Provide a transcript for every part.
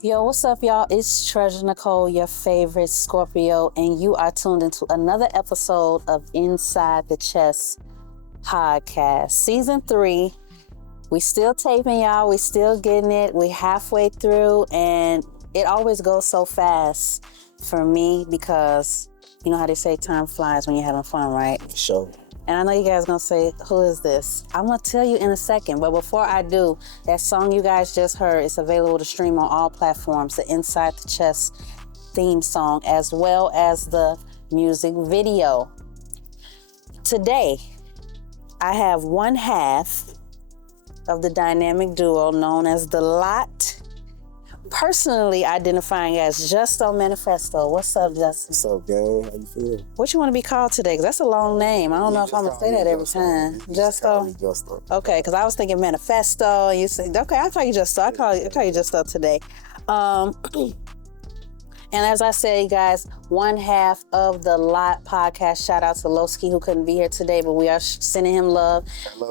Yo, what's up, y'all? It's Treasur Necole, your favorite Scorpio, and you are tuned into another episode of Inside the Chess Podcast. Season 3. We still taping, y'all. We still getting it. We halfway through, and it always goes so fast for me because you know how they say time flies when you're having fun, right? Sure. And I know you guys gonna say, who is this? I'm gonna tell you in a second, but before I do, that song you guys just heard is available to stream on all platforms, the Inside the Chess theme song, as well as the music video. Today, I have one half of the dynamic duo known as The Lot, personally identifying as Justo Manifesto. What's up, Justin? What's up, gang? How you feel? What you want to be called today? Because that's a long name. I don't know if I'm going to say that every time. Justo? Justo. Okay, because I was thinking Manifesto, and you said, okay, I'll call you Justo. I'll call you Justo today. And as I said, you guys, one half of the Lot podcast. Shout out to Lowski, who couldn't be here today, but we are sending him love,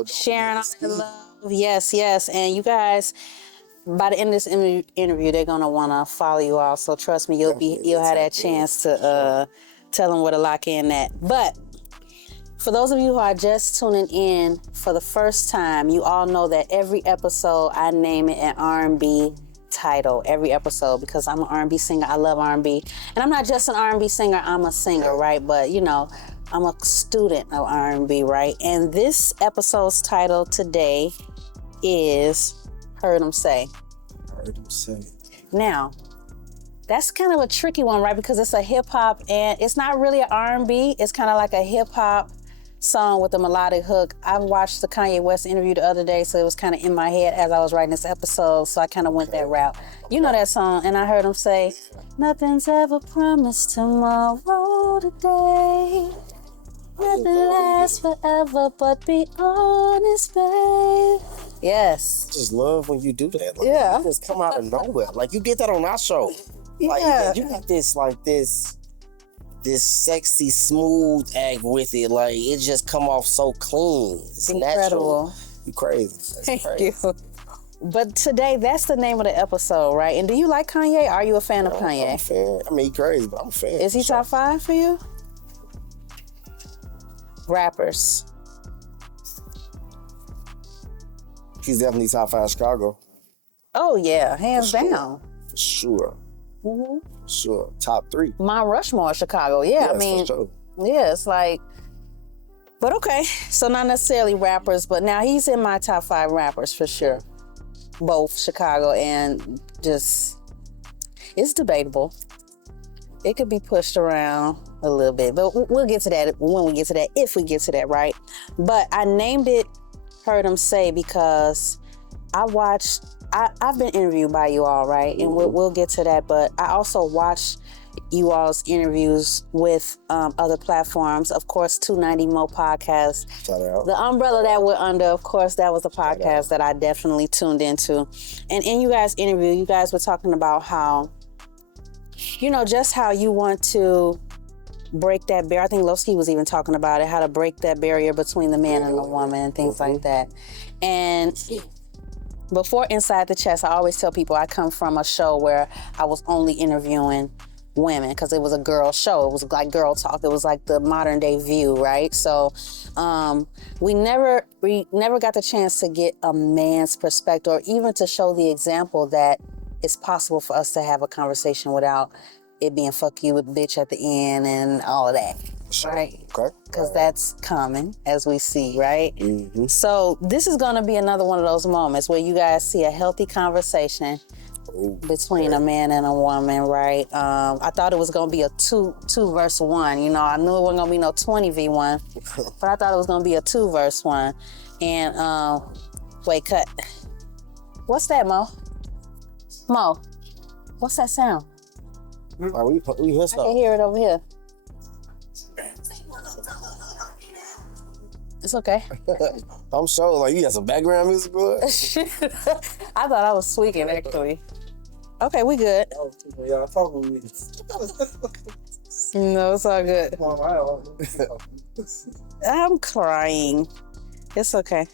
sharing all the love. Yes. And you guys, by the end of this interview, they're gonna want to follow you all. So trust me, you'll have that chance to tell them where to lock in at. But for those of you who are just tuning in for the first time, you all know that every episode I name it an R&B title. Every episode, because I'm an R&B singer. I love R&B, and I'm not just an R&B singer. I'm a singer, right? But you know, I'm a student of R&B, right? And this episode's title today is Heard 'Em Say. Heard 'em say. Now, that's kind of a tricky one, right? Because it's a hip hop, and it's not really an R&B. It's kind of like a hip hop song with a melodic hook. I watched the Kanye West interview the other day, so it was kind of in my head as I was writing this episode. So I kind of went that route. You know that song, and I heard him say, "Nothing's ever promised tomorrow today. Nothing lasts forever, but be honest, babe." Yes. I just love when you do that. Like, Yeah. You just come out of nowhere. Like, you did that on our show. Like, Yeah. you got this sexy, smooth act with it. Like, it just come off so clean. It's Incredible. natural. You crazy. That's Thank crazy. you. But today, that's the name of the episode, right? And do you like Kanye? Are you a fan of Kanye? I'm a fan. I mean, he crazy, but I'm a fan. Is he top 5 for you? Rappers. He's definitely top 5 Chicago. Oh, yeah. Hands For sure. down. For sure. Mm-hmm. For sure. Top 3. Mount Rushmore, Chicago. Yeah, Yes, I mean, for sure. yeah, it's like, but okay. So not necessarily rappers, but now he's in my top 5 rappers for sure. Both Chicago and just, it's debatable. It could be pushed around a little bit, but we'll get to that when we get to that, if we get to that, right? But I named it Heard 'Em Say because I've been interviewed by you all, right? And we'll get to that, but I also watched you all's interviews with other platforms. Of course, 290 Mo Podcast. Shout out. The umbrella that we're under, of course, that was a podcast that I definitely tuned into. And in you guys' interview, you guys were talking about how, you know, just how you want to break that barrier. I think Lowski was even talking about it, how to break that barrier between the man and the woman and things like that. And before Inside the Chess, I always tell people I come from a show where I was only interviewing women because it was a girl show. It was like girl talk. It was like the modern day View, right? So we never got the chance to get a man's perspective or even to show the example that it's possible for us to have a conversation without it being fuck you with bitch at the end and all of that, right? Okay. Because that's common, as we see, right? Mm-hmm. So this is going to be another one of those moments where you guys see a healthy conversation between a man and a woman, right? I thought it was going to be a two verse one. You know, I knew it wasn't going to be no 20v1, but I thought it was going to be a 2 verse 1. And wait, cut. What's that, Mo? Mo, what's that sound? We hear I stuff. can hear it over here. It's okay. I'm sure, like, you got some background music going? I thought I was tweaking, actually. Okay, we good. Y'all talking with me. No, it's all good. I'm crying. It's okay.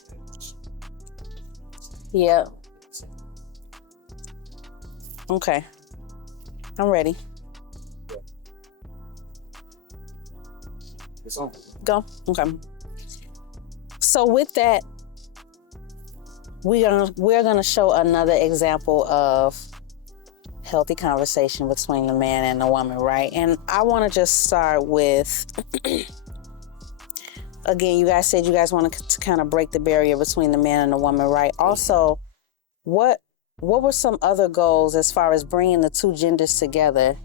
Yeah. Okay. I'm ready. It's on. Go. Okay. So with that, we're gonna show another example of healthy conversation between the man and the woman, right? And I want to just start with, again, you guys said you guys want to kind of break the barrier between the man and the woman, right? Also, what were some other goals as far as bringing the two genders together?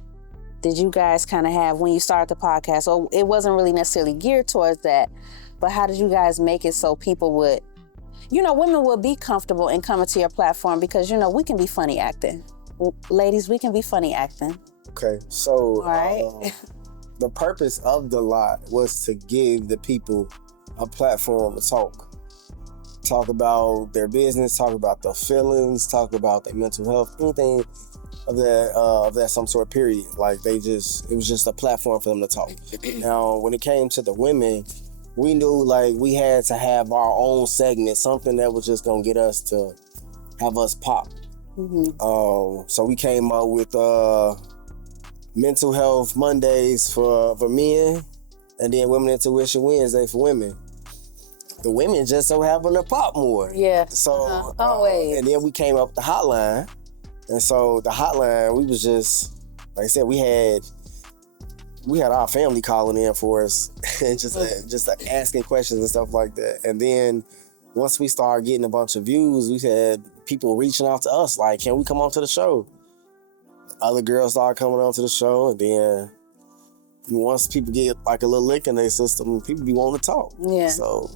Did you guys kind of have when you started the podcast? Or it wasn't really necessarily geared towards that, but how did you guys make it so people would, women will be comfortable in coming to your platform because, we can be funny acting. Ladies, we can be funny acting. Okay, so Right. The purpose of the lot was to give the people a platform to talk about their business, talk about their feelings, talk about their mental health, anything of that some sort, period. Like it was just a platform for them to talk. Now, when it came to the women, we knew like we had to have our own segment, something that was just gonna get us to have us pop. Mm-hmm. So we came up with Mental Health Mondays for men, and then Women Intuition Wednesday for women. The women just so happen to pop more. Yeah. So always. and then we came up with the hotline, and so the hotline, we was just, like I said, we had our family calling in for us and just asking questions and stuff like that. And then once we started getting a bunch of views, we had people reaching out to us like, can we come on to the show? Other girls started coming on to the show, and then once people get like a little lick in their system, people be wanting to talk. Yeah. So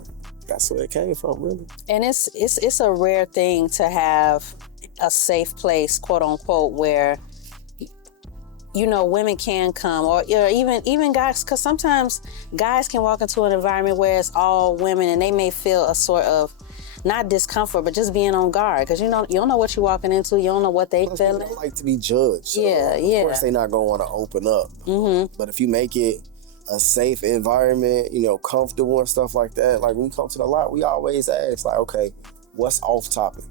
that's where it came from, really. And it's a rare thing to have a safe place, quote unquote, where women can come, or even guys, because sometimes guys can walk into an environment where it's all women and they may feel a sort of not discomfort, but just being on guard, because you don't know what you're walking into, you don't know what they feeling. They don't like to be judged. So Yeah. Of course, they're not gonna want to open up. Mm-hmm. But if you make it a safe environment, comfortable and stuff like that, like when we come to the lot, we always ask, like, okay, what's off topic?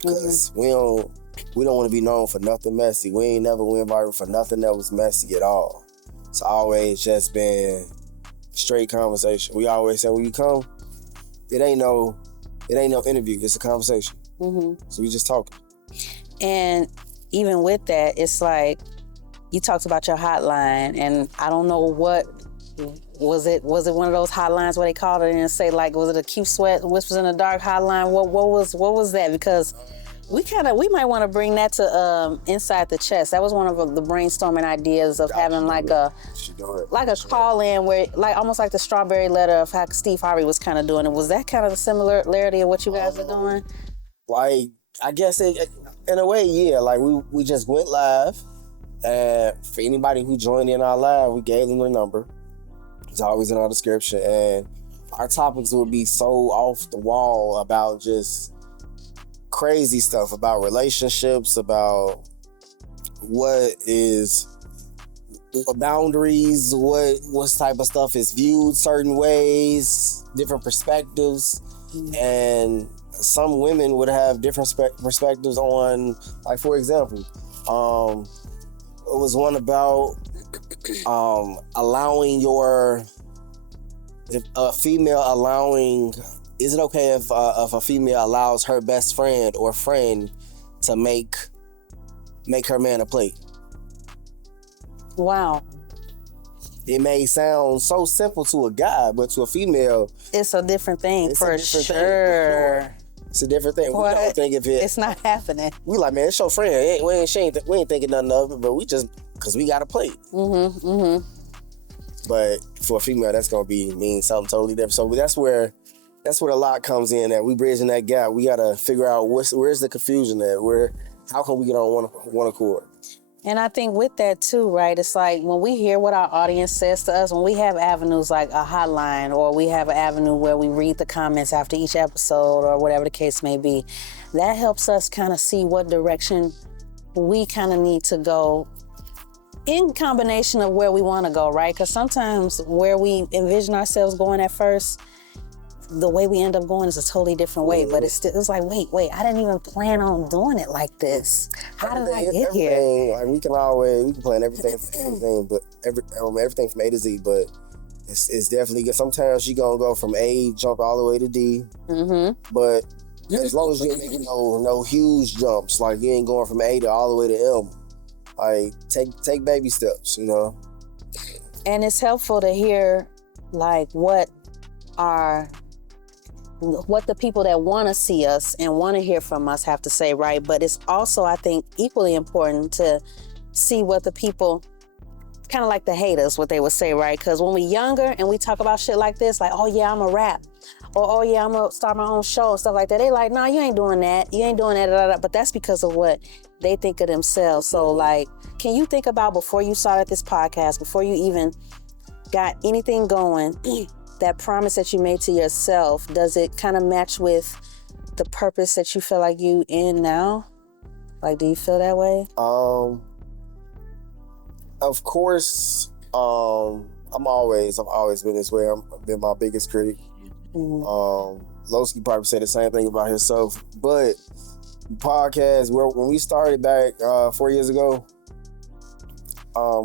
Because we don't want to be known for nothing messy. We ain't never went viral for nothing that was messy at all. It's always just been straight conversation. We always say when you come, it ain't no interview. It's a conversation. Mm-hmm. So we just talking. And even with that, it's like you talked about your hotline, and I don't know what was it. Was it one of those hotlines where they called it and say like, was it a Keep Sweat Whispers in the Dark hotline? What was that? Because we might want to bring that to Inside the Chest. That was one of the brainstorming ideas of having like a call in where like almost like the strawberry letter of how Steve Harvey was kind of doing it. Was that kind of the similarity of what you guys are doing? Like, I guess it, in a way, yeah. Like we just went live, and for anybody who joined in our live, we gave them the number. It's always in our description, and our topics would be so off the wall about just crazy stuff, about relationships, about what is boundaries, what type of stuff is viewed certain ways, different perspectives. And some women would have different perspectives on, like, for example, it was one about is it okay if a female allows her best friend or friend to make her man a plate? Wow. It may sound so simple to a guy, but to a female, it's a different thing, it's for a different sure. thing. It's a different thing. What? We don't think of it. It's not happening. We like, man, it's your friend. We ain't thinking nothing of it, but we just, because we got a plate. Mm-hmm, mm-hmm. But for a female, that's going to mean something totally different. So that's where a lot comes in at. We bridging that gap. We got to figure out where's the confusion at? How can we get on one accord? And I think with that too, right, it's like when we hear what our audience says to us, when we have avenues like a hotline, or we have an avenue where we read the comments after each episode or whatever the case may be, that helps us kind of see what direction we kind of need to go in combination of where we want to go, right? Because sometimes where we envision ourselves going at first, the way we end up going is a totally different way. But it's like, wait, I didn't even plan on doing it like this. How did I get here? Like we can plan everything but everything from A to Z, but it's definitely good. Sometimes you gonna go from A, jump all the way to D. But as long as you ain't making no huge jumps, like you ain't going from A to all the way to M. Like take baby steps, you know. And it's helpful to hear like what the people that want to see us and want to hear from us have to say, right? But it's also, I think, equally important to see what the people, kind of like the haters, what they would say, right? Because when we're younger and we talk about shit like this, like, oh yeah, I'm a rap, or oh yeah, I'm gonna start my own show and stuff like that, they like, nah, you ain't doing that, but that's because of what they think of themselves. So like, can you think about before you started this podcast, before you even got anything going, that promise that you made to yourself, does it kind of match with the purpose that you feel like you in now? Like, do you feel that way? Of course, I've always been this way. I've been my biggest critic. Lowski probably said the same thing about himself, but podcast, when we started back 4 years ago,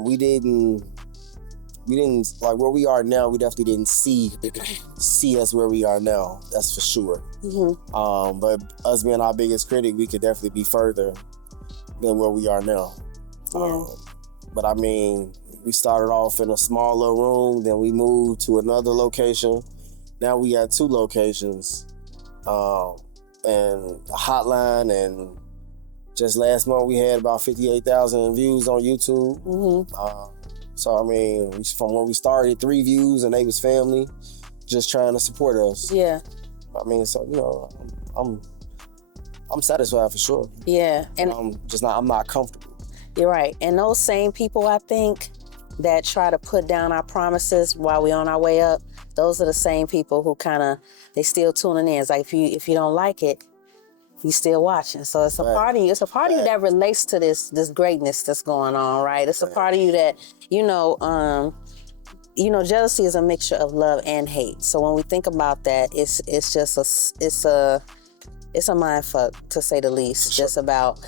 we didn't like where we are now. We definitely didn't see us where we are now. That's for sure. But us being our biggest critic, we could definitely be further than where we are now. But I mean, we started off in a small little room, then we moved to another location. Now we got 2 locations, and a hotline, and just last month we had about 58,000 views on YouTube. So I mean, from when we started, 3 views, and they was family, just trying to support us. Yeah. I mean, so you know, I'm satisfied for sure. Yeah, and I'm not comfortable. You're right, and those same people, I think, that try to put down our promises while we're on our way up, those are the same people who they still tuning in. It's like if you don't like it, you still watching. So it's a part of you. It's a part of you that relates to this greatness that's going on, right? It's a part of you that, jealousy is a mixture of love and hate. So when we think about that, it's a mind fuck, to say the least. Just about,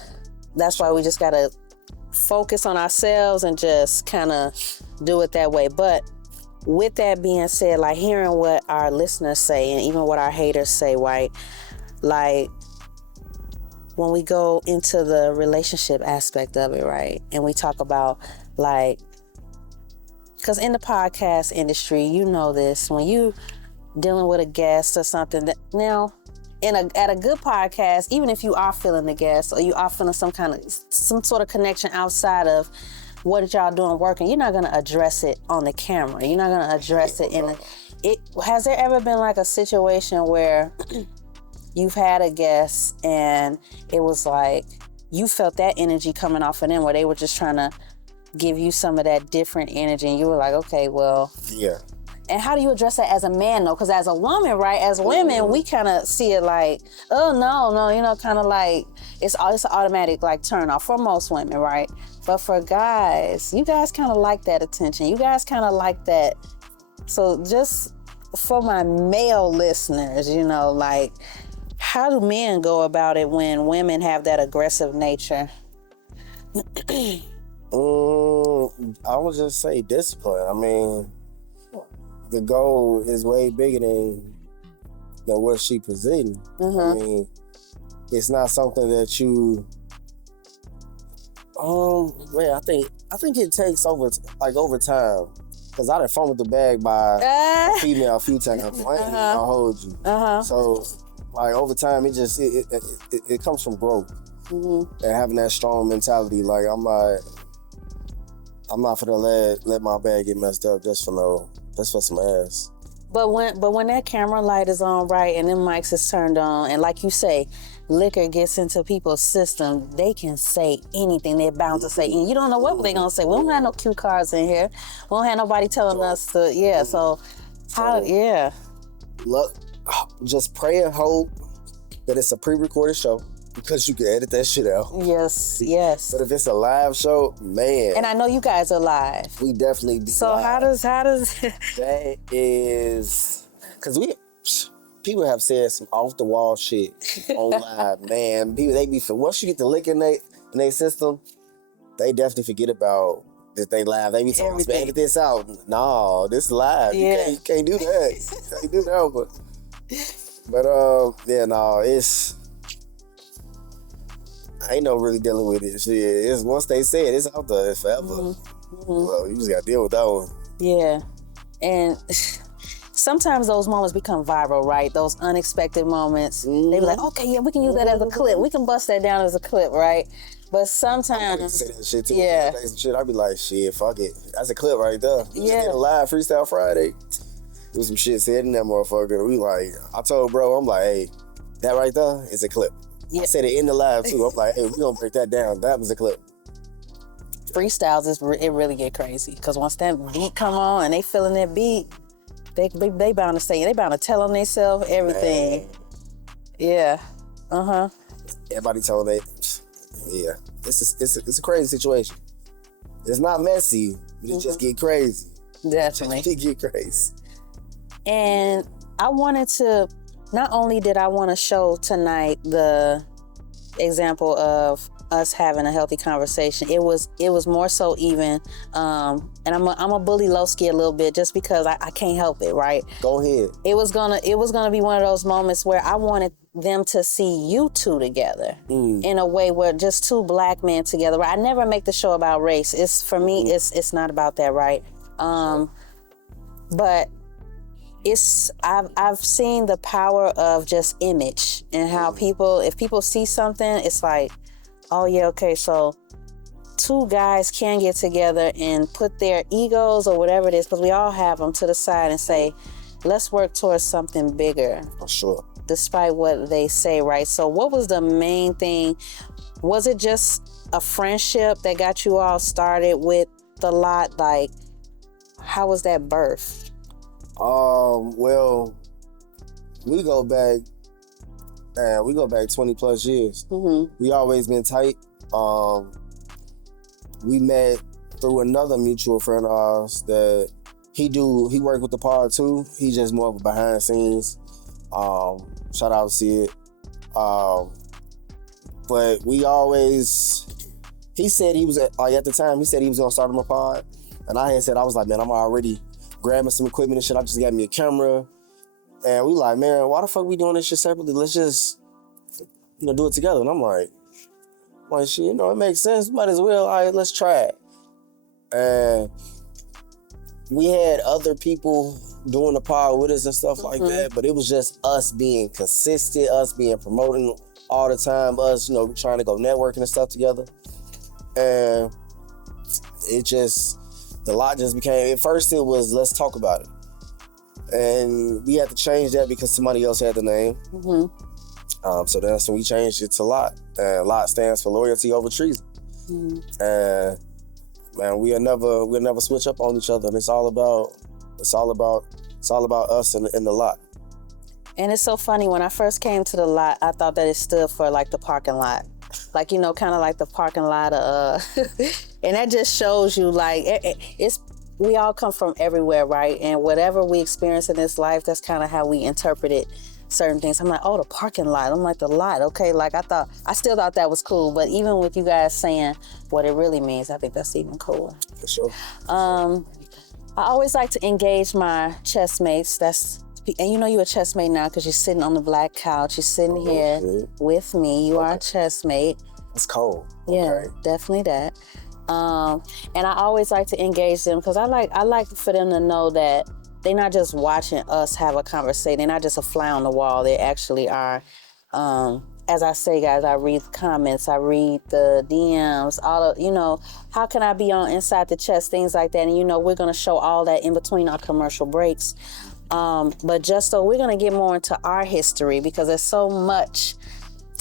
that's why we just gotta focus on ourselves and just kind of do it that way. But with that being said, like hearing what our listeners say and even what our haters say, right? Like when we go into the relationship aspect of it, right? And we talk about like, because in the podcast industry, you know this, when you dealing with a guest or something, that now at a good podcast, even if you are feeling the guest or you are feeling some sort of connection outside of what y'all doing working, you're not gonna address it on the camera. You're not gonna address it has there ever been like a situation where you've had a guest and it was like you felt that energy coming off of them, where they were just trying to give you some of that different energy, and you were like, okay, well, yeah. And how do you address that as a man, though? Because as a woman, right, as women, we kind of see it like, oh, no, kind of like, it's an automatic, like, turn off for most women, right? But for guys, you guys kind of like that attention. You guys kind of like that. So just for my male listeners, like, how do men go about it when women have that aggressive nature? I would just say discipline. I mean, the goal is way bigger than what she presenting. I mean, it's not something that you. I think it takes over time. Cause I done fumbled the bag by a female a few times. I ain't even gonna hold you. So, like over time, it just it comes from growth and having that strong mentality. Like I'm not gonna let my bag get messed up just for some ass. But when that camera light is on, right, and them mics is turned on, and like you say, liquor gets into people's system, they can say anything. They're bound to say, and you don't know what they're gonna say. We don't have no cue cards in here. We don't have nobody telling us to, Look, just pray and hope that it's a pre-recorded show, because you can edit that shit out. Yes. But if it's a live show, man. And I know you guys are live. We definitely do. So live. how does that is, because people have said some off the wall shit on live, man. People, they be once you get the lick in their system, they definitely forget about that they live. They be talking, man, get this out. No, this live. Yeah. You can't do that. You can't do that. But yeah, no, it's. I ain't no really dealing with it. Shit, it's once they say it, it's out there. It's forever. Mm-hmm. Well, you just gotta deal with that one. Yeah, and sometimes those moments become viral, right? Those unexpected moments. They be like, okay, yeah, we can use that as a clip. We can bust that down as a clip, right? But sometimes, I say that shit too. Yeah. Shit, I be like, shit, fuck it. That's a clip right there. We just Yeah. did a live Freestyle Friday. There was some shit said in that motherfucker. We like, I told bro, I'm like, hey, that right there is a clip. Yeah. I said it in the live too. I'm like, hey, we gonna break that down. That was a clip. freestyles, it really get crazy. Because once that beat come on and they feeling that beat, they bound to say, they bound to tell on themselves everything. Man. Yeah. Uh-huh. Everybody told they, yeah, it's a crazy situation. It's not messy, but it just get crazy. Definitely. It get crazy. And I wanted to, not only did I want to show tonight the example of us having a healthy conversation, it was more so even, and I'm a bully Lowski a little bit just because I can't help it, right? Go ahead. It was gonna be one of those moments where I wanted them to see you two together in a way where just two black men together. Right? I never make the show about race. It's for me, it's not about that, right? But I've seen the power of just image and how if people see something, it's like, oh yeah, okay, so two guys can get together and put their egos or whatever it is, because we all have them, to the side and say, let's work towards something bigger. For sure. Despite what they say, right? So what was the main thing? Was it just a friendship that got you all started with the lot? Like, how was that birthed? Well, we go back 20 plus years. Mm-hmm. We always been tight. We met through another mutual friend of ours that he worked with the pod too. He just more of a behind the scenes. Shout out to Sid. But we always, he said he was at the time, he said he was gonna start him a pod. And I had said, I was like, man, I'm already grabbing some equipment and shit. I just got me a camera. And we like, man, why the fuck we doing this shit separately? Let's just, do it together. And I'm like, shit, it makes sense. Might as well. All right, let's try it. And we had other people doing the pod with us and stuff like that, but it was just us being consistent, us being promoting all the time, us, trying to go networking and stuff together. And the lot just became, at first it was, let's talk about it. And we had to change that because somebody else had the name. Mm-hmm. So that's when we changed it to LOT. And LOT stands for Loyalty Over Treason. Mm-hmm. And man, we'll never switch up on each other. And it's all about us and the lot. And it's so funny, when I first came to the lot, I thought that it stood for like the parking lot. Like, kind of like the parking lot and that just shows you like we all come from everywhere, right? And whatever we experience in this life, that's kind of how we interpreted certain things. I'm like, oh, the parking lot. I'm like, the lot. Okay, like I still thought that was cool, but even with you guys saying what it really means, I think that's even cooler. For sure. I always like to engage my chess mates. And you're a chess mate now because you're sitting on the black couch. You're sitting here with me. You are a chess mate. It's cold. Yeah, okay. Definitely that. And I always like to engage them because I like for them to know that they're not just watching us have a conversation. They're not just a fly on the wall. They actually are. As I say, guys, I read the comments, I read the DMs, all of, how can I be on Inside the Chess, things like that. And, we're going to show all that in between our commercial breaks. But just so we're going to get more into our history because there's so much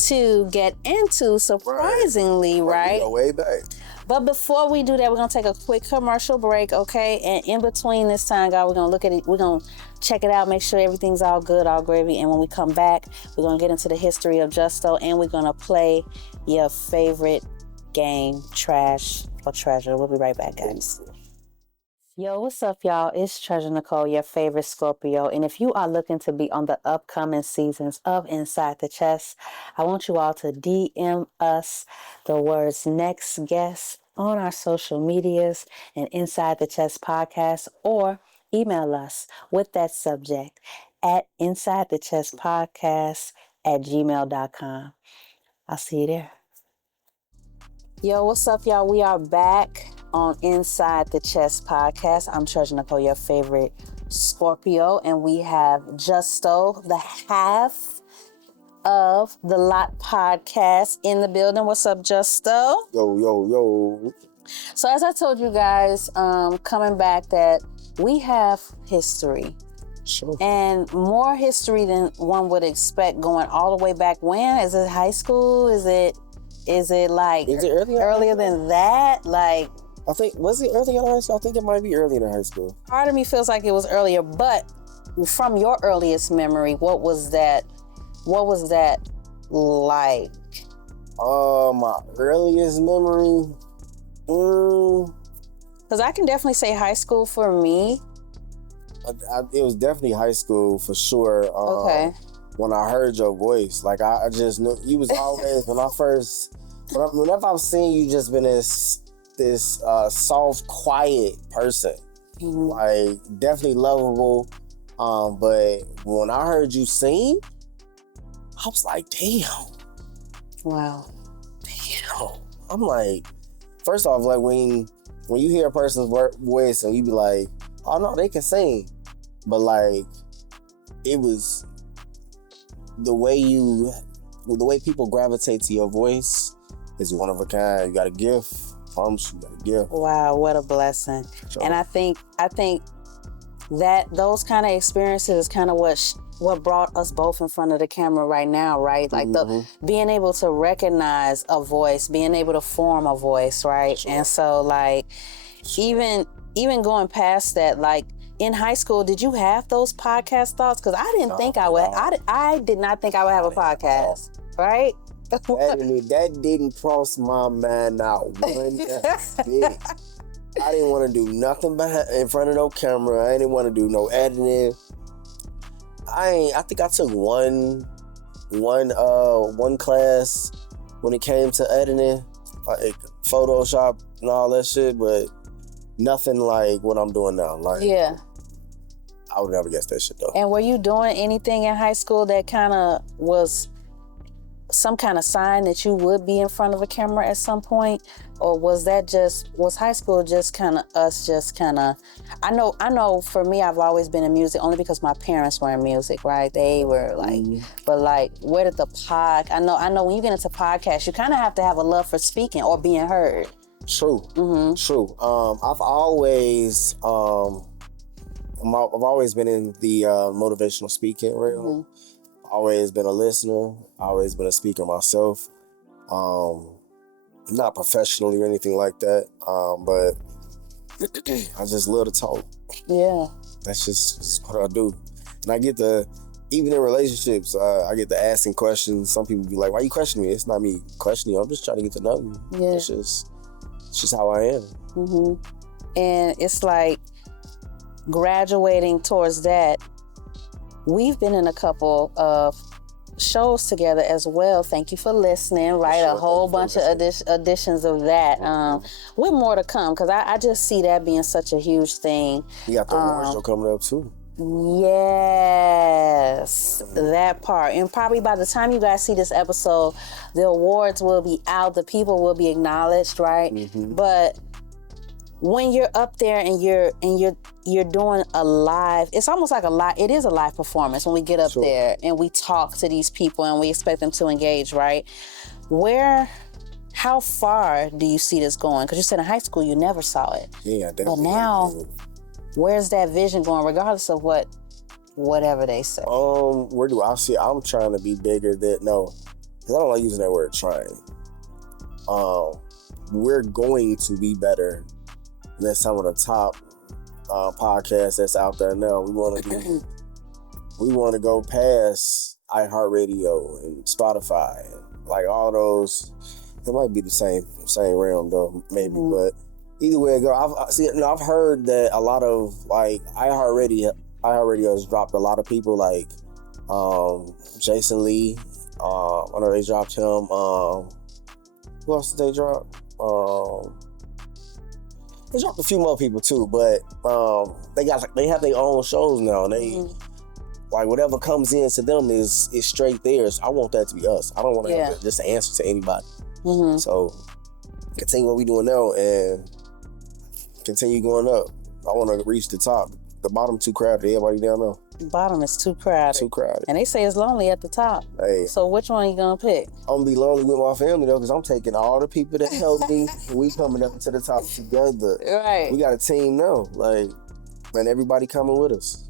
to get into, surprisingly, right? We go way back. But before we do that, we're going to take a quick commercial break, okay? And in between this time, guys, we're going to look at it. We're going to check it out, make sure everything's all good, all gravy. And when we come back, we're going to get into the history of Justo, and we're going to play your favorite game, Trash or Treasure. We'll be right back, guys. Yo, what's up, y'all? It's Treasur Necole, your favorite Scorpio. And if you are looking to be on the upcoming seasons of Inside the Chest, I want you all to DM us the words next guest on our social medias and Inside the Chest podcast, or email us with that subject at insidethechesspodcast@gmail.com. I'll see you there. Yo, what's up, y'all? We are back on Inside the Chest podcast. I'm Treasur Necole, your favorite Scorpio, and we have Justo, the half of the Lot podcast, in the building. What's up, Justo? Yo. So as I told you guys, coming back, that we have history. Sure. And more history than one would expect, going all the way back when? Is it high school? Is it like earlier than that? Like, I think, was it earlier in high school? I think it might be earlier in high school. part of me feels like it was earlier, but from your earliest memory, what was that like? My earliest memory, Because I can definitely say high school for me. it was definitely high school for sure. Okay. When I heard your voice, like I just knew you was always whenever I've seen you, just been this soft, quiet person. Mm-hmm. Like definitely lovable. But when I heard you sing, I was like, damn. Wow. I'm like, first off, like when you hear a person's voice and you be like, oh no, they can sing, but like it was the way people gravitate to your voice is one of a kind. You got a gift. I promise you got a gift. Wow, what a blessing. So, And I think that those kind of experiences is kind of what brought us both in front of the camera right now, right? Like the being able to recognize a voice, being able to form a voice, right? Sure. And so like even going past that, like in high school, did you have those podcast thoughts? Because I didn't think I would. I did not think I would have a podcast, right? that didn't cross my mind not one bit. I didn't want to do nothing in front of no camera. I didn't want to do no editing. I think I took one class when it came to editing, like Photoshop and all that shit, but nothing like what I'm doing now. Like, Yeah. I would never guess that shit though. And were you doing anything in high school that kind of was some kind of sign that you would be in front of a camera at some point? Or was high school just kind of us I know for me, I've always been in music only because my parents were in music, right? They were like, but like, where did the I know when you get into podcasts, you kind of have to have a love for speaking or being heard. True. True. I've always been in the motivational speaking realm. Always been a listener. Always been a speaker myself. Not professionally or anything like that. But I just love to talk. Yeah. That's just what I do. And I get even in relationships, I get to asking questions. Some people be like, why you questioning me? It's not me questioning you. I'm just trying to get to know you. Yeah. It's just how I am. And it's like graduating towards that. We've been in a couple of shows together as well. Thank you for listening, right? Sure, a whole bunch of editions of that. With more to come, because I just see that being such a huge thing. You got the award show coming up too. Yes, that part. And probably by the time you guys see this episode, the awards will be out, the people will be acknowledged, right? But when you're up there and you're doing a live, it's almost like it is a live performance when we get up there and we talk to these people and we expect them to engage, right? How far do you see this going? Because you said in high school you never saw it. Yeah, definitely. But now, where's that vision going, regardless of whatever they say? Where do I see? I'm trying to be bigger because I don't like using that word trying. We're going to be better than some of the top podcasts that's out there now. We want to go past iHeartRadio and Spotify and like all those. It might be the same realm though, maybe, but Either way it go, I've heard that a lot of like iHeartRadio has dropped a lot of people like Jason Lee. I know they dropped him. Who else did they drop? They dropped a few more people too, but they have their own shows now, and they like whatever comes in to them is straight theirs. I want that to be us. I don't want to have just an answer to anybody. So continue what we doing now and continue going up. I want to reach the top. The bottom too crowded. Everybody down there. The bottom is too crowded. Too crowded. And they say it's lonely at the top. Hey. So which one are you gonna pick? I'm gonna be lonely with my family though, because I'm taking all the people that helped me. We coming up to the top together. Right. We got a team now. Like, man, everybody coming with us.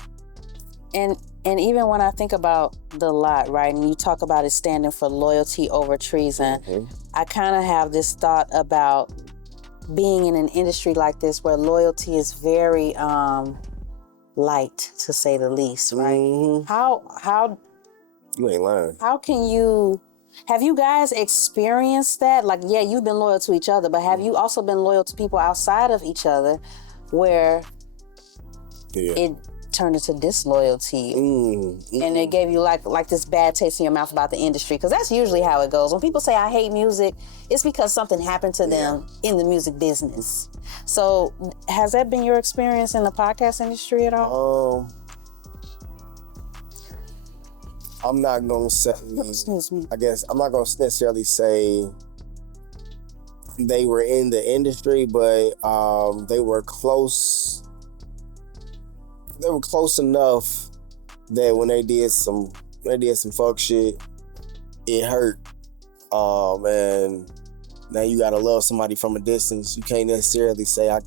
And even when I think about the lot, right, and you talk about it standing for loyalty over treason, I kind of have this thought about being in an industry like this where loyalty is very light, to say the least, right? How You ain't lying. How can you, have you guys experienced that? Like, yeah, you've been loyal to each other, but have you also been loyal to people outside of each other where it turned into disloyalty and it gave you like this bad taste in your mouth about the industry? Because that's usually how it goes. When people say I hate music, it's because something happened to them in the music business. So has that been your experience in the podcast industry at all? I'm not gonna say, Excuse me. I guess I'm not gonna necessarily say they were in the industry, but they were close. They were close enough that when they did some fuck shit, it hurt. And now you gotta love somebody from a distance. You can't necessarily say I'm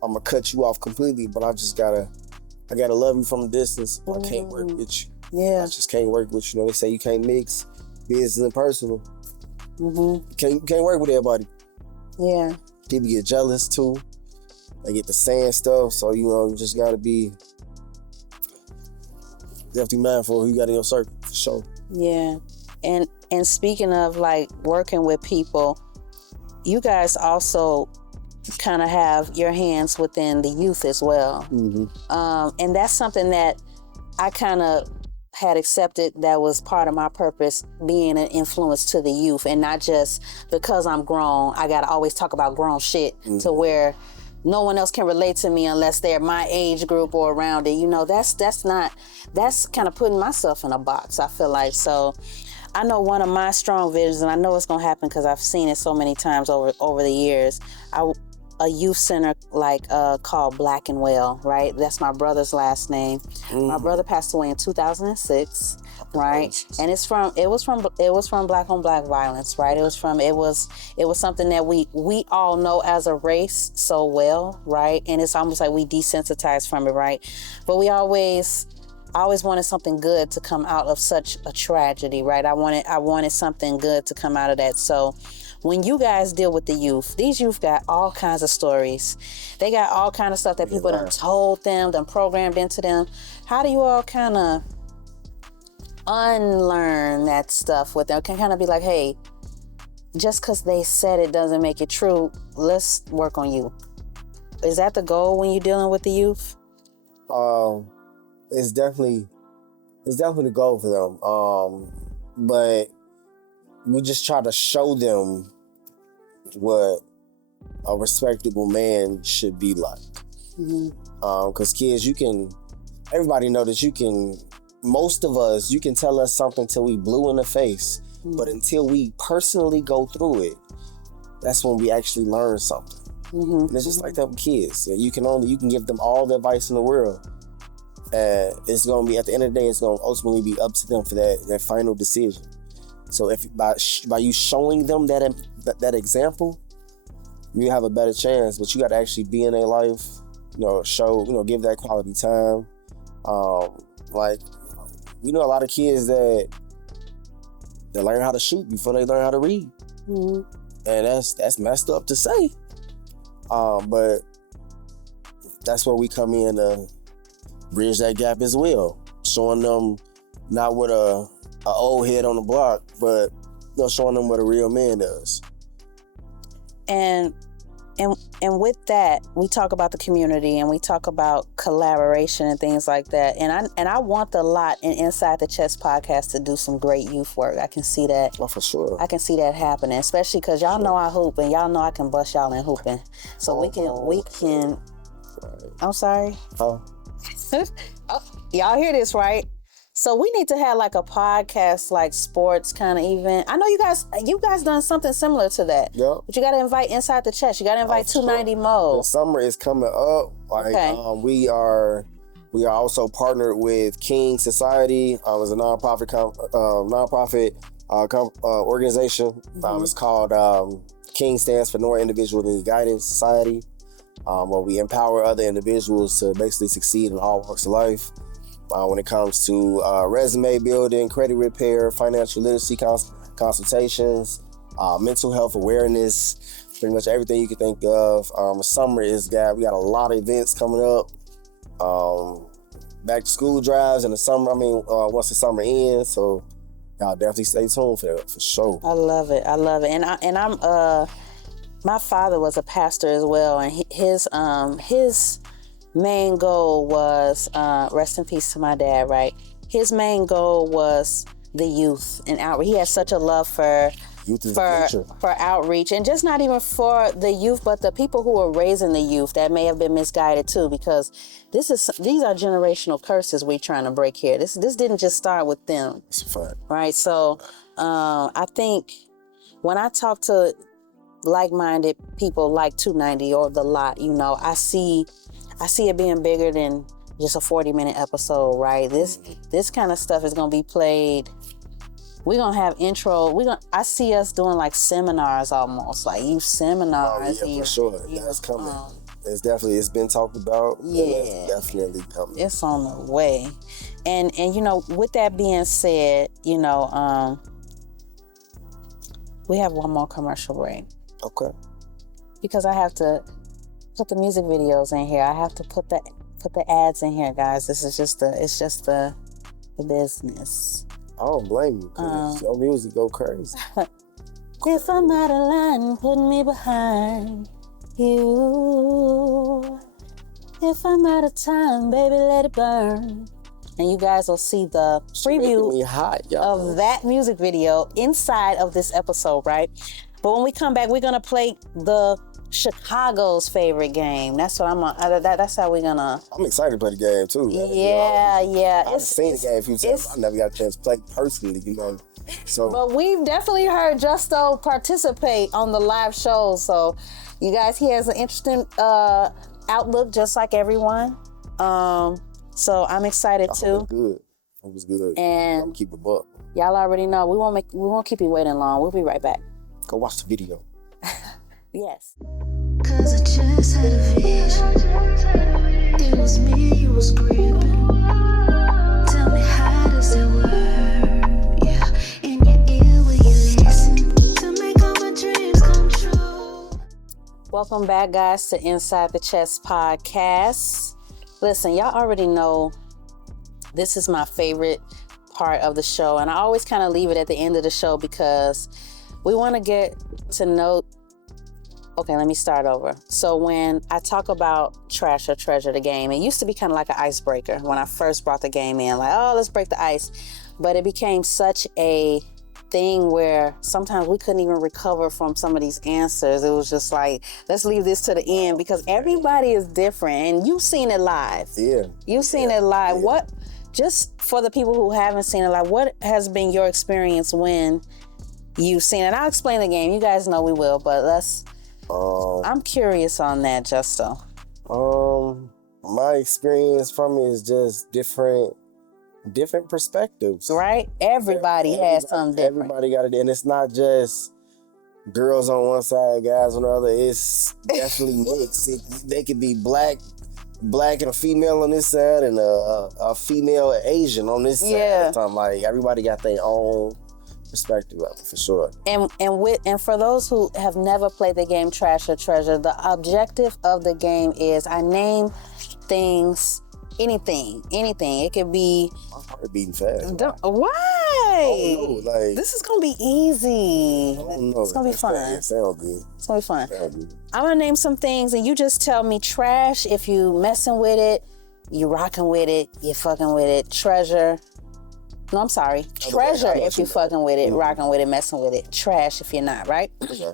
gonna cut you off completely, but I gotta love you from a distance. I can't work with you. Yeah. I just can't work with you. You know, they say you can't mix business and personal. You can't work with everybody. Yeah. People get jealous too. They get the saying stuff. So, you know, you just gotta be mindful of who you got in your circle, for sure. Yeah. And speaking of like working with people, you guys also kind of have your hands within the youth as well. And that's something that I kind of had accepted that was part of my purpose, being an influence to the youth, and not just because I'm grown, I gotta always talk about grown shit to where no one else can relate to me unless they're my age group or around it. You know, that's kind of putting myself in a box, I feel like. So I know one of my strong visions, and I know it's gonna happen because I've seen it so many times over the years. A youth center called Black and Well, right? That's my brother's last name. My brother passed away in 2006, right? And it was from Black on Black violence, right? It was something that we all know as a race so well, right? And it's almost like we desensitized from it, right? But I always wanted something good to come out of such a tragedy, right? I wanted something good to come out of that. So when you guys deal with the youth, these youth got all kinds of stories. They got all kinds of stuff that people done told them, done programmed into them. How do you all kind of unlearn that stuff with them? Can kind of be like, hey, just because they said it doesn't make it true, let's work on you. Is that the goal when you're dealing with the youth? It's definitely the goal for them. But we just try to show them what a respectable man should be like. Because kids, everybody know that most of us, you can tell us something till we blue in the face, but until we personally go through it, that's when we actually learn something. And it's just like that with kids. You can give them all the advice in the world. It's gonna be, at the end of the day, it's gonna ultimately be up to them for that final decision. So if by you showing them that example, you have a better chance. But you got to actually be in their life, give that quality time. Like, we know a lot of kids that learn how to shoot before they learn how to read, and that's messed up to say. But that's where we come in to bridge that gap as well, showing them not what a old head on the block, but showing them what a real man does. And And with that, we talk about the community and we talk about collaboration and things like that. And I want the lot in Inside the Chess podcast to do some great youth work. I can see that. Oh, for sure. I can see that happening, especially because y'all know I hoop and y'all know I can bust y'all in hooping. So we can. I'm sorry. Oh. Oh, y'all hear this, right? So we need to have like a podcast, like sports kind of event. I know you guys done something similar to that. Yep. But you got to invite Inside the Chess. You got to invite 290 Mo. The summer is coming up. Like, Okay. We are also partnered with King Society. It's a nonprofit organization. It's called King stands for North Individual Need Guidance Society, where we empower other individuals to basically succeed in all walks of life. When it comes to resume building, credit repair, financial literacy consultations, mental health awareness, pretty much everything you can think of. Summer we got a lot of events coming up. Back to school drives in the summer. Once the summer ends, so y'all definitely stay tuned for sure. I love it. And I'm my father was a pastor as well, and his main goal was, rest in peace to my dad, right? His main goal was the youth and outreach. He had such a love for outreach, and just not even for the youth, but the people who are raising the youth that may have been misguided too, because these are generational curses we're trying to break here. This didn't just start with them. It's a fact. Right? So I think when I talk to like-minded people like 290 or the lot, I see it being bigger than just a 40-minute episode, right? This kind of stuff is gonna be played. We're gonna have intro. I see us doing like seminars almost, like youth seminars. Oh, yeah, for sure. That's coming. It's been talked about. Yeah. It's definitely coming. It's on the way. And with that being said, we have one more commercial break. Okay. Because I have to put the music videos in here. I have to put the ads in here, guys. It's just the business. I don't blame you, because your music go crazy. If I'm out of line, put me behind you. If I'm out of time, baby, let it burn. And you guys will see the preview of that music video inside of this episode, right? But when we come back, we're gonna play the Chicago's favorite game. That's what that's how we're gonna. I'm excited to play the game too. Yeah. I've seen the game a few times. I never got a chance to play personally, So, but we've definitely heard Justo participate on the live shows. So, you guys, he has an interesting outlook, just like everyone. So I'm excited too. It was good. And I'm keep it up. Y'all already know we won't keep you waiting long. We'll be right back. Go watch the video. Yes. 'Cause I just had a vision. It was me you was gripping. Tell me, how does it work? Yeah, in your ear will you listen to make all my dreams come true? Welcome back, guys, to Inside the Chess podcast. Listen, y'all already know this is my favorite part of the show, and I always kind of leave it at the end of the show because we want to get to know. Okay, let me start over. So when I talk about Trash or Treasure, the game, it used to be kind of like an icebreaker when I first brought the game in, like, oh, let's break the ice. But it became such a thing where sometimes we couldn't even recover from some of these answers. It was just like, let's leave this to the end because everybody is different, and you've seen it live. Yeah. You've seen it live. What, just for the people who haven't seen it live, what has been your experience when you've seen it? I'll explain the game. You guys know we will, but I'm curious on that, Justo. My experience from it is just different perspectives. Right? Everybody has something different. Everybody got it, and it's not just girls on one side, guys on the other. It's definitely mixed. They could be black and a female on this side, and a female Asian on this side. Yeah. So I'm like, everybody got their own perspective of it, for sure. And for those who have never played the game Trash or Treasure, the objective of the game is I name things anything. It could be. My heart beating fast. Why? Oh, no, like, this is gonna be easy. It's gonna be fun. It sounds good. It's gonna be fun. I'm gonna name some things, and you just tell me trash if you messing with it, you rocking with it, you fucking with it. Treasure. No, I'm sorry. Treasure if you fucking with it, rocking with it, messing with it. Trash if you're not, right? Okay.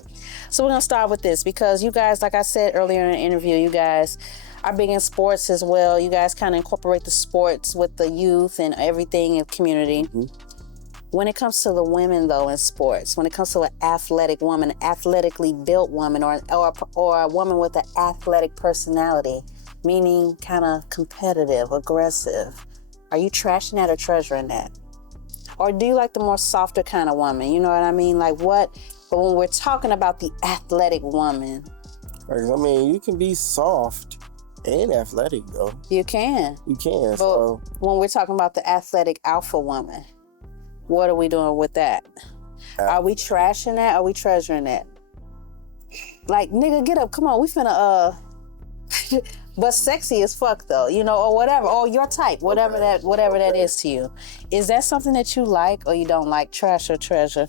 So we're gonna start with this because you guys, like I said earlier in the interview, you guys are big in sports as well. You guys kind of incorporate the sports with the youth and everything in the community. Mm-hmm. When it comes to the women, though, in sports, when it comes to an athletic woman, athletically built woman, or a woman with an athletic personality, meaning kind of competitive, aggressive, are you trashing that or treasuring that? Or do you like the more softer kind of woman? You know what I mean? Like what? But when we're talking about the athletic woman. I mean, you can be soft and athletic, though. You can. You can. But so when we're talking about the athletic alpha woman, what are we doing with that? Are we trashing that? Are we treasuring that? Like, nigga, get up. Come on, we finna, but sexy as fuck though, you know, or whatever, or your type, whatever that is to you. Is that something that you like or you don't like? Trash or treasure?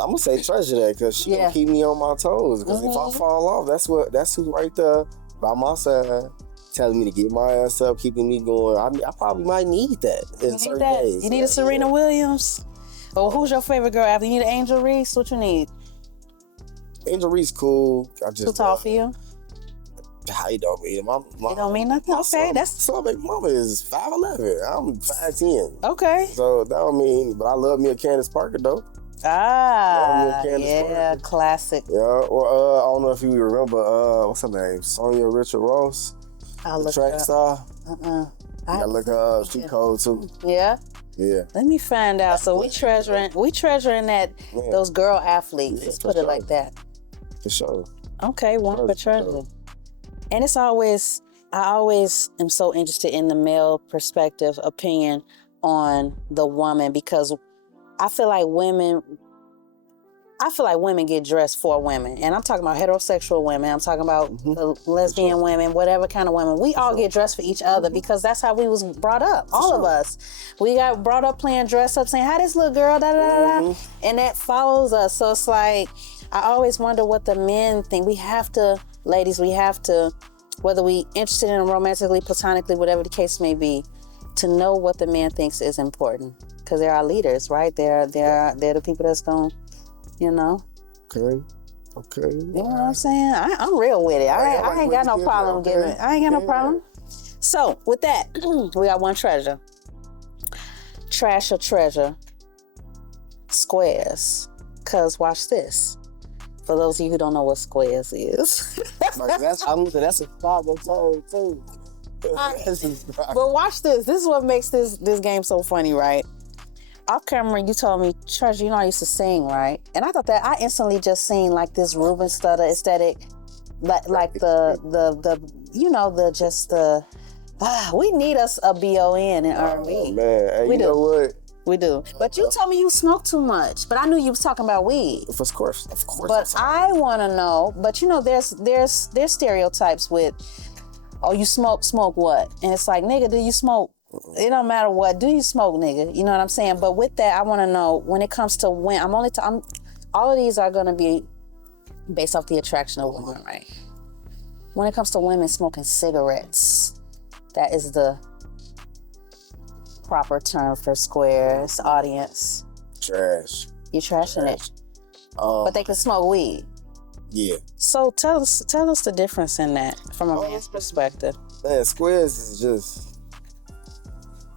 I'm gonna say treasure that because she gonna keep me on my toes. Because if I fall off, that's who right there by my side, telling me to get my ass up, keeping me going. I probably might need that in certain days. You need a Serena Williams? Or who's your favorite girl after? You need an Angel Reese? What you need? Angel Reese cool. Too tall for you? It don't mean it don't mean nothing. Okay, so my mama is 5'11". I'm 5'10". Okay. So that don't mean, but I love me a Candace Parker though. Yeah, classic. Yeah, or I don't know if you remember, what's her name? Sonia Richard Ross, the track star. I look her up. She cold too. Yeah. Yeah. Let me find out. So we treasuring that those girl athletes. Let's put it like that. For sure. Okay, one for treasure. And it's always, I always am so interested in the male perspective opinion on the woman because I feel like women get dressed for women. And I'm talking about heterosexual women. I'm talking about the lesbian women, whatever kind of women. We all get dressed for each other because that's how we was brought up. All of us. We got brought up playing dress up, saying, hi, this little girl, da da da da. And that follows us. So it's like, I always wonder what the men think. We have to, ladies, whether we interested in them romantically, platonically, whatever the case may be, to know what the man thinks is important. Because they're our leaders, right? They're the people that's going, you know. Okay. You know what I'm saying? I'm real with it. I ain't got no problem giving it. I ain't got no problem. So, with that, we got one treasure. Trash or treasure? Squares. Because watch this. For those of you who don't know what squares is. That's a problem too. But watch this. This is what makes this game so funny, right? Off camera, you told me, Treasure, you know I used to sing, right? And I thought that I instantly just seen like this Ruben Studdard aesthetic, like we need us a BON in R&B. Oh man, hey, you know what? We do. But you told me you smoke too much. But I knew you was talking about weed. Of course. But I want to know. But you know, there's stereotypes with, oh, you smoke what? And it's like, nigga, do you smoke? It don't matter what. Do you smoke, nigga? You know what I'm saying? But with that, I want to know when it comes to when all of these are gonna be based off the attraction of women, right? When it comes to women smoking cigarettes, that is the proper term for squares audience. Trash. You're trashing it. But they can smoke weed. Yeah. So tell us the difference in that from a man's perspective. Man, squares is just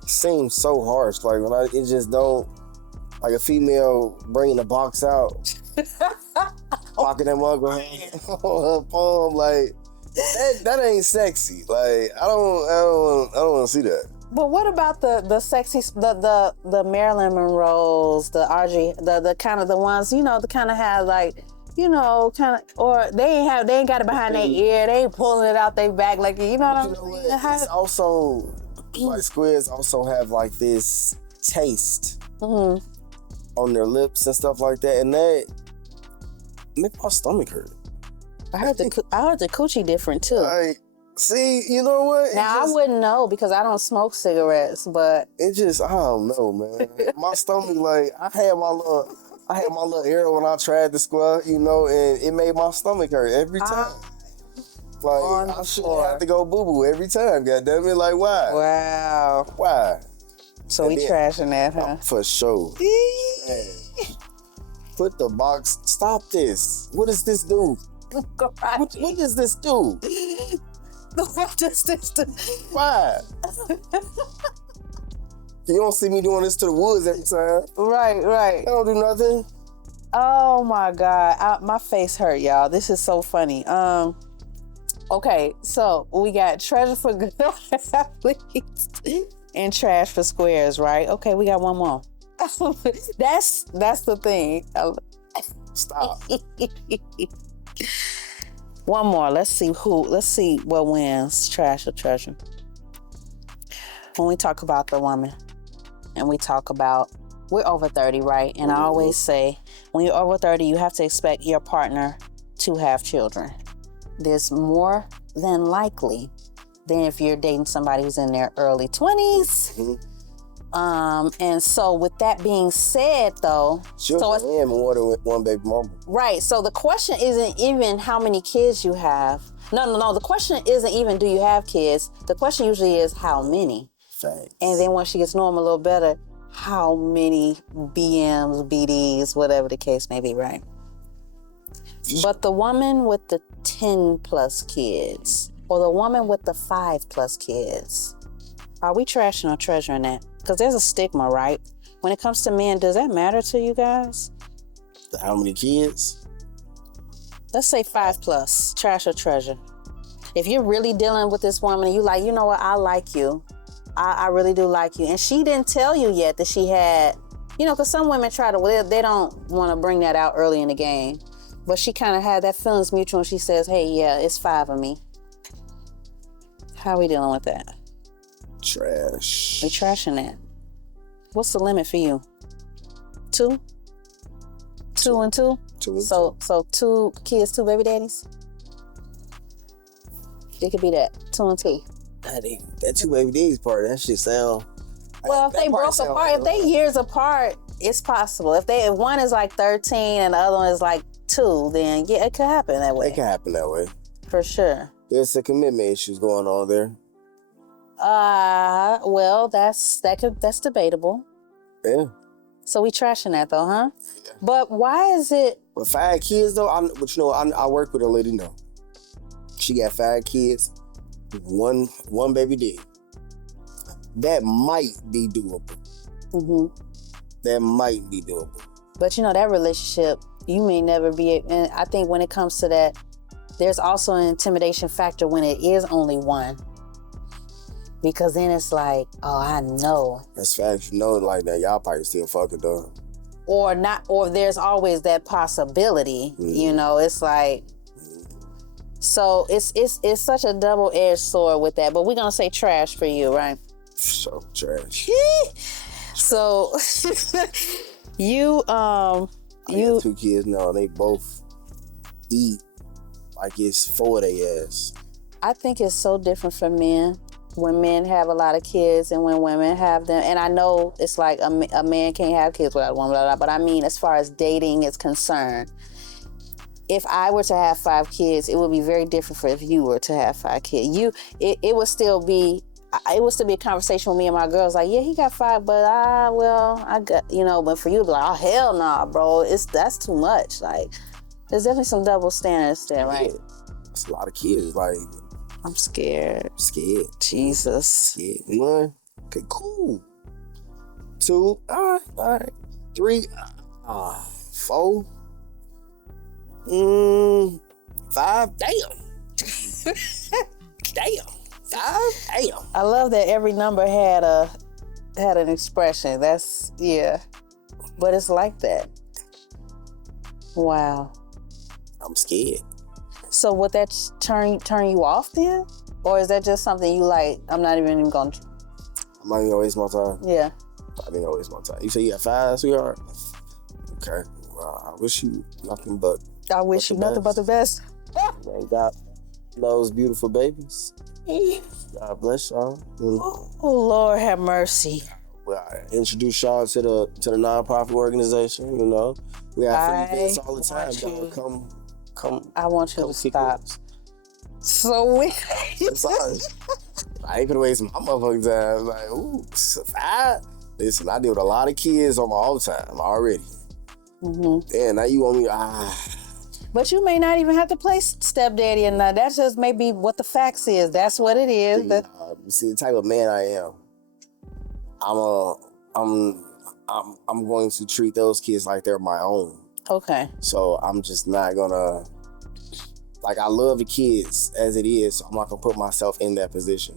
seems so harsh. Like when it just don't, like a female bringing the box out, pocketing that mug on her palm, like that ain't sexy. Like I don't want to see that. But what about the sexy, the Marilyn Monroes, the RG, the kind of the ones, you know, the kind of have like, you know, kind of, or they ain't got it behind their ear, they ain't pulling it out their back, like, you know what I'm saying? It's also, like squares also have like this taste on their lips and stuff like that, and that make my stomach hurt. I heard the coochie different too. Like, See, you know what? Now, I wouldn't know because I don't smoke cigarettes, but It just, I don't know, man. My stomach, like, I had my little arrow when I tried the squat, you know, and it made my stomach hurt every time. Like, I should have to go boo-boo every time, goddammit. Like, why? wow. Why? So And we then- trashing that, huh? For sure. Man. Put the box, stop this. What does this do? What does this do? What does this do? Why? You don't see me doing this to the woods every time. Right. I don't do nothing. Oh my God, my face hurt, y'all. This is so funny. Okay, so we got treasure for good athletes and trash for squares, right? Okay, we got one more. That's the thing. Stop. One more. Let's see what wins, trash or treasure. When we talk about the woman and we talk about, we're over 30, right? And I always say, when you're over 30, you have to expect your partner to have children. There's more than likely than if you're dating somebody who's in their early 20s. And so with that being said, though, Children and more than one baby mama. right. So the question isn't even how many kids you have. No. The question isn't even do you have kids. The question usually is how many. Facts. And then once you get to know them a little better, how many BMs, BDs, whatever the case may be, right? But the woman with the 10 plus kids or the woman with the 5 plus kids, are we trashing or treasuring that? Because there's a stigma, right? When it comes to men, does that matter to you guys? How many kids? Let's say 5 plus, trash or treasure. If you're really dealing with this woman and you like, you know what, I like you. I really do like you. And she didn't tell you yet that she had, you know, because some women try to, they don't want to bring that out early in the game. But she kind of had that feelings mutual and she says, hey, yeah, it's 5 of me. How are we dealing with that? Trash. We trashing that. What's the limit for you? 2? 2 and 2? 2 and So 2 kids, 2 baby daddies? It could be that. 2 and 2. That 2 baby days part, that shit sound. Well, if that they part broke sound apart, if they years apart, it's possible. If one is like 13 and the other one is like 2, then yeah, it could happen that way. It can happen that way. For sure. There's some commitment issues going on there. Well, that's debatable. Yeah. So we trashing that though, huh? Yeah. But why is it? With 5 kids though, but you know, I work with a lady now. She got 5 kids, one baby daddy. That might be doable. Mm-hmm. That might be doable. But you know, that relationship, you may never be. And I think when it comes to that, there's also an intimidation factor when it is only one. Because then it's like, oh, I know. That's facts. You know, like that, y'all probably still fucking though. Or not, or there's always that possibility. You know, it's like, so it's such a double-edged sword with that. But we're gonna say trash for you, right? So trash. So you I got 2 kids now. They both eat like it's 4 of their ass. I think it's so different for men when men have a lot of kids and when women have them. And I know it's like a man can't have kids without a woman, blah, blah, blah, but I mean, as far as dating is concerned, if I were to have 5 kids, it would be very different for if you were to have 5 kids. It would still be a conversation with me and my girls, like, yeah, he got 5, but I got, you know, but for you, it'd be like, oh, hell nah, bro, that's too much. Like, there's definitely some double standards there, right? Yeah. That's a lot of kids, like. I'm scared. Jesus. Scared. 1. Okay, cool. 2. All right. 3. 4. 5. Damn. Damn. 5. Damn. I love that every number had an expression. That's, yeah. But it's like that. Wow. I'm scared. So would that turn you off then? Or is that just something you like, I'm not even going to... I'm not even gonna waste my time. Yeah. I ain't gonna waste my time. You say you got 5, sweetheart? Okay. Well, I wish you nothing but... I wish you nothing but the best. You got those beautiful babies. God bless y'all. Oh, Lord have mercy. Well, I introduce y'all to the nonprofit organization. You know, we have free events all the time. Y'all come. I want you to kick stop. us. So we. Sorry. I ain't gonna waste my motherfucking time. Like, ooh, listen, I deal with a lot of kids on my own time already. Yeah, now you want me? But you may not even have to play stepdaddy and that. That's just maybe what the facts is. That's what it is. You see the type of man I am. I'm going to treat those kids like they're my own. Okay. So I'm just not gonna, like, I love the kids as it is. So I'm not gonna put myself in that position.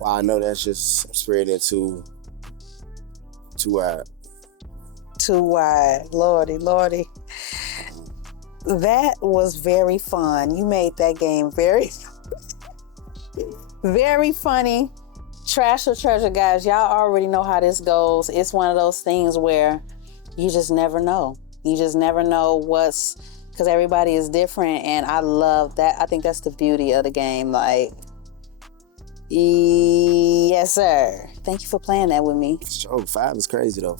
Well, I know that's just spreading too wide. Too wide. Lordy. That was very fun. You made that game very, very funny. Trash or treasure, guys. Y'all already know how this goes. It's one of those things where you just never know. You just never know because everybody is different, and I love that. I think that's the beauty of the game. Like, yes, sir. Thank you for playing that with me. Oh, 5 is crazy though.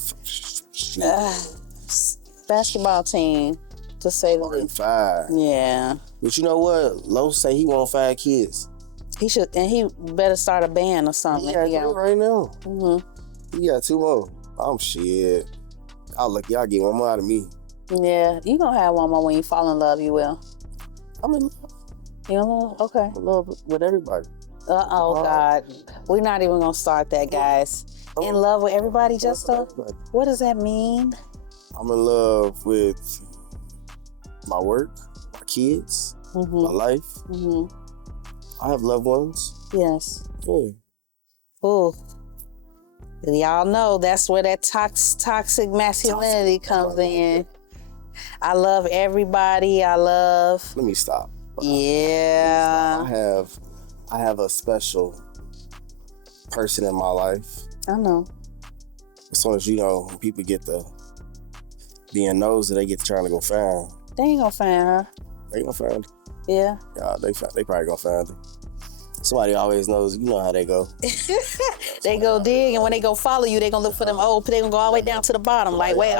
Basketball team, to say the least. 5. Yeah. But you know what? Lo say he want 5 kids. He should, and he better start a band or something. He got 3 right now. He got 2 more. I'm shit. Y'all get 1 more out of me. Yeah, you gonna have 1 more when you fall in love. You will. I'm in love. You know, okay. I'm in love with everybody. God, we're not even gonna start that, guys. In love with everybody, Justo? What does that mean? I'm in love with my work, my kids, my life. I have loved ones. Yes. Yeah. Ooh. Y'all know that's where that toxic masculinity comes in. I love everybody. Let me stop. Yeah. I have a special person in my life. I know. As soon as, you know, people get to being nosy, they get to trying to go find. They ain't gonna find her. They gonna find her. Yeah. Yeah, they probably gonna find her. Somebody always knows, you know how they go. They go dig, and when they go follow you, they gonna look for them. Oh, they gonna go all the way down to the bottom. Like, wait,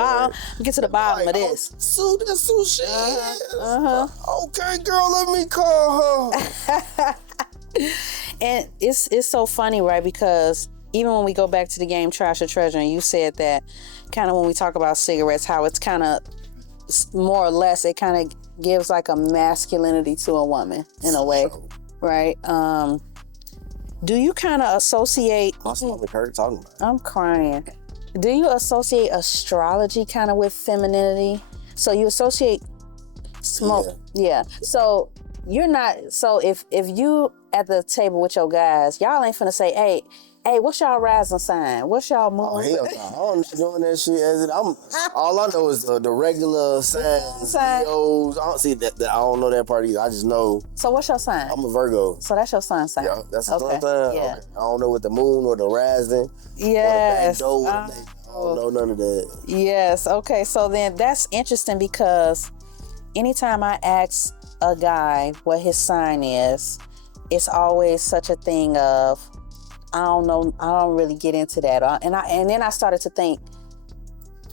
get to the bottom of this. So that's who she is. Okay, girl, let me call her. And it's so funny, right? Because even when we go back to the game Trash or Treasure, and you said that kind of when we talk about cigarettes, how it's kind of more or less, it kind of gives like a masculinity to a woman in a way, right? Do you kind of associate... My stomach hurt talking about it. I'm crying. Do you associate astrology kind of with femininity? So you associate smoke. Yeah. So you're not... So if you at the table with your guys, y'all ain't finna say, hey, what's y'all rising sign? What's y'all moon? Oh, hell no. I don't be doing that shit as it. All I know is the regular signs. I don't see that. I don't know that part either. I just know. So what's your sign? I'm a Virgo. So that's your sun sign. Yeah, that's the okay. sign. Yeah. Okay. I don't know what the moon or the rising. Yes. Or the back door. I don't know none of that. Yes. Okay. So then that's interesting because anytime I ask a guy what his sign is, it's always such a thing of, I don't know. I don't really get into that. And then I started to think,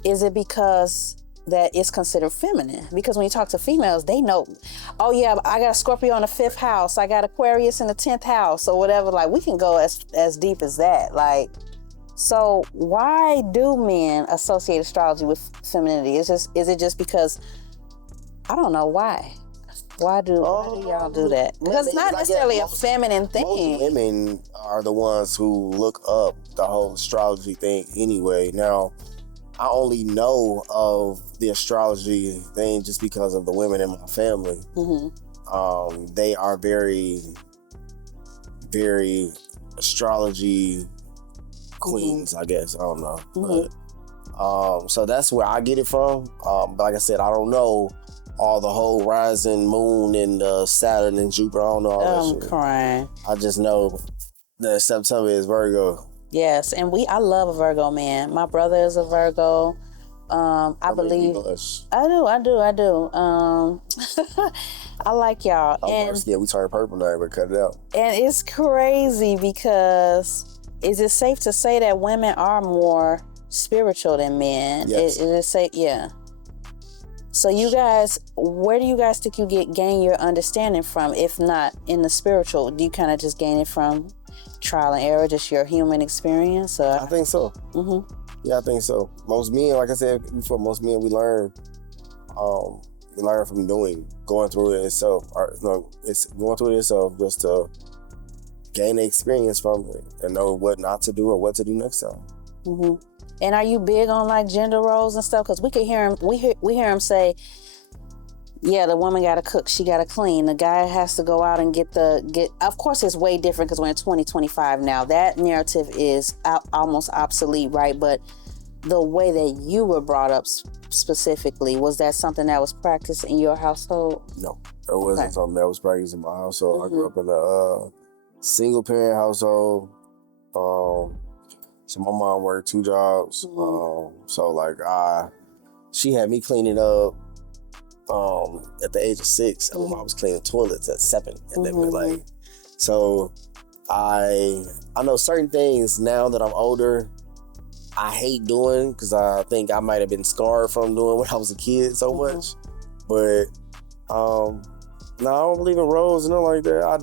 is it because that it's considered feminine? Because when you talk to females, they know, oh yeah, I got a Scorpio in the 5th house. I got Aquarius in the 10th house or whatever. Like, we can go as deep as that. Like, so why do men associate astrology with femininity? Is it just because, I don't know why. Why do y'all do that? Because it's not necessarily a feminine thing. Most women are the ones who look up the whole astrology thing anyway. Now, I only know of the astrology thing just because of the women in my family. They are very, very astrology queens, I guess. I don't know. But, so that's where I get it from. But like I said, I don't know all the whole rising moon and Saturn and Jupiter. I don't know all that shit. I'm crying. I just know that September is Virgo. Yes, and I love a Virgo man. My brother is a Virgo. I believe blush. I do. I like y'all. Yeah, we turned purple now, but cut it out. And it's crazy because is it safe to say that women are more spiritual than men? Yes. Is it safe? Yeah. So you guys, where do you guys think you gain your understanding from? If not in the spiritual, do you kind of just gain it from trial and error, just your human experience? Or? I think so. Mm-hmm. Yeah, I think so. Most men, like I said before, we learn from going through it itself. It's going through it itself just to gain the experience from it and know what not to do or what to do next time. Mm-hmm. And are you big on like gender roles and stuff? Because we could hear him. We hear him say, "Yeah, the woman got to cook. She got to clean. The guy has to go out and get." Of course, it's way different because we're in 2025 now. That narrative is almost obsolete, right? But the way that you were brought up specifically, was that something that was practiced in your household? No, it wasn't something that was practiced in my household. Mm-hmm. I grew up in a single parent household. So my mom worked 2 jobs. Mm-hmm. So like she had me cleaning up at the age of 6. And Mm-hmm. I was cleaning toilets at 7. And then Mm-hmm. so I know certain things now that I'm older, I hate doing because I think I might have been scarred from doing when I was a kid so Mm-hmm. much. But no, I don't believe in roles and nothing like that. I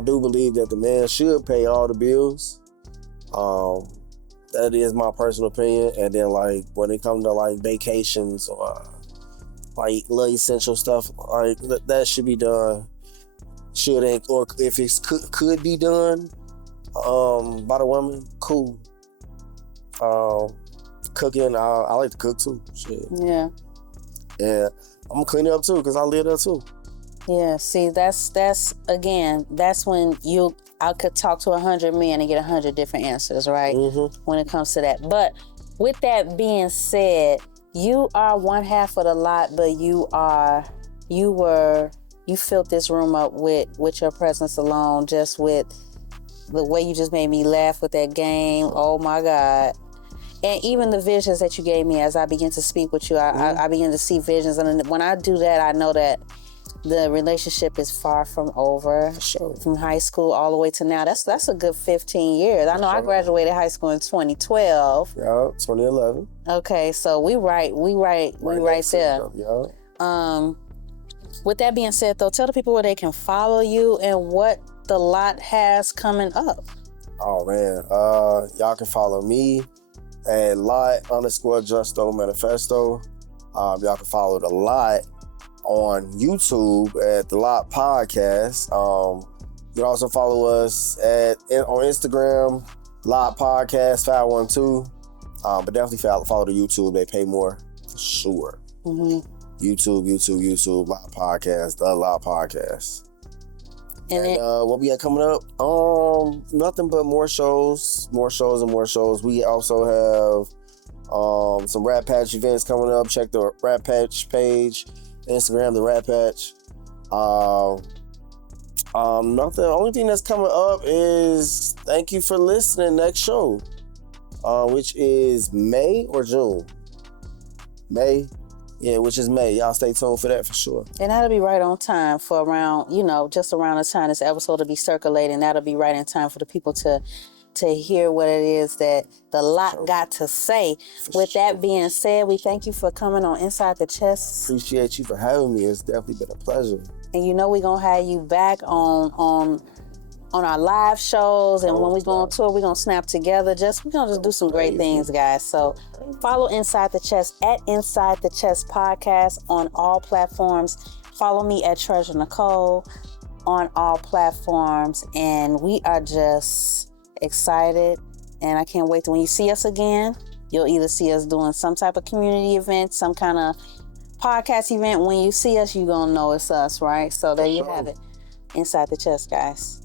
do believe that the man should pay all the bills. That is my personal opinion. And then like when it comes to like vacations or like little essential stuff, like that should be done. Shouldn't, or if it could be done by the woman, cool. Cooking, I like to cook too. Shit. Yeah. Yeah, I'm gonna clean it up too because I live there too. Yeah. See, that's when I could talk to 100 men and get 100 different answers, right? Mm-hmm. When it comes to that. But with that being said, you are one half of the lot, but you filled this room up with your presence alone, just with the way you just made me laugh with that game. Oh my God. And even the visions that you gave me as I begin to speak with you, I begin to see visions. And when I do that, I know that the relationship is far from over. Sure. From high school all the way to now. That's a good 15 years. I know I graduated high school in 2012. Yeah, 2011. Okay, so we right there. Yeah. With that being said, though, tell the people where they can follow you and what the lot has coming up. Oh man, y'all can follow me at lot_Justo Manifesto. Y'all can follow the lot on YouTube at the Lot Podcast. You can also follow us on Instagram, Lot Podcast 512. But definitely follow the YouTube. They pay more for sure. Mm-hmm. YouTube, Lot Podcast, the Lot Podcast. And what we got coming up? Nothing but more shows. We also have some Rat Patch events coming up. Check the Rat Patch page, Instagram, the Rat Patch. Nothing. Only thing that's coming up is thank you for listening. Next show, which is May or June. May. Yeah, which is May. Y'all stay tuned for that for sure. And that'll be right on time for around, just around the time this episode will be circulating. That'll be right in time for the people to hear what it is that the lot got to say. With that being said, we thank you for coming on Inside the Chest. Appreciate you for having me. It's definitely been a pleasure. And we're going to have you back on our live shows, and when we go on tour, we're going to snap together. We're going to just do some great things, guys. So follow Inside the Chest at Inside the Chest Podcast on all platforms. Follow me at Treasur Necole on all platforms. And we are just excited. And I can't wait till when you see us again, you'll either see us doing some type of community event, some kind of podcast event. When you see us, you're going to know it's us, right? So there you have it. Inside the Chest, guys.